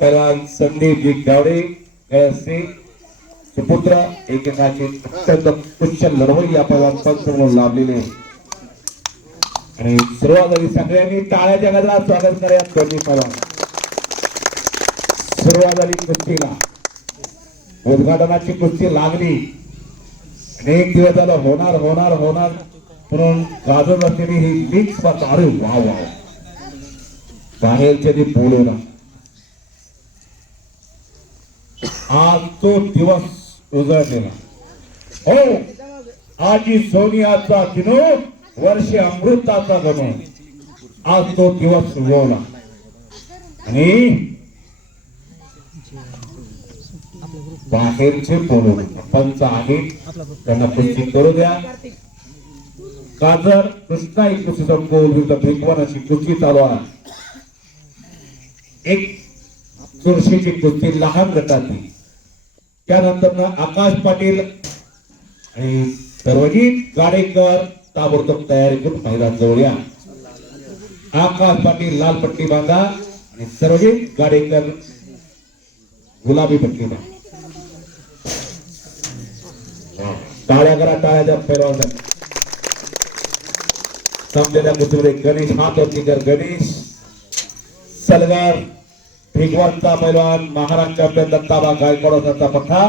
पैलवान संदीपजी गावडे गळसे सुपुत्र एकेकाचे अत्यंत कुशल लढवई या पैलवान पंच म्हणून लाभलेले आणि सुरुवात झाली. सगळ्यांनी टाळ्याच्या गजरात स्वागत करूया दोन्ही पैलवान. सुरुवात झाली कुस्तीला. उद्घाटनाची कुस्ती लागली. अनेक दिवस झालं होणार होणार होणार म्हणून गाजत असलेली ही लीग स्पर्धा. अरे वा वा बाहेरच्या ती बोलवणार. आज तो दिवस उजळलेला. हो आजी सोनियाचा दिनो वर्षे अमृताचा गणो. आज तो दिवस उगवला आणि बाहेरचे बोलवले पंच आहेत त्यांना कुस्ती करू द्या. काजर कृष्णा एक कुस्ती संपवून विरुद्ध भिकवान अशी कुस्ती चालू आहे. एक चुरशीची कुस्ती लहान गटातली. त्यानंतर आकाश पाटील आणि सर्वजित गाडेकर ताबडतोब तयारी करून मैदान जवळ या. आकाश पाटील लाल पट्टी बांधा आणि सर्वजित गाडेकर गुलाबी पट्टी बांधा. टाळ्या करा टाळ्याच्या पैलवान संपलेल्या कुस्तीमध्ये गणेश हात होती तर गणेश सलगर भिगवणचा पैलवान महाराष्ट्र चॅम्पियन दत्ताबा गायकवाड पठ्ठा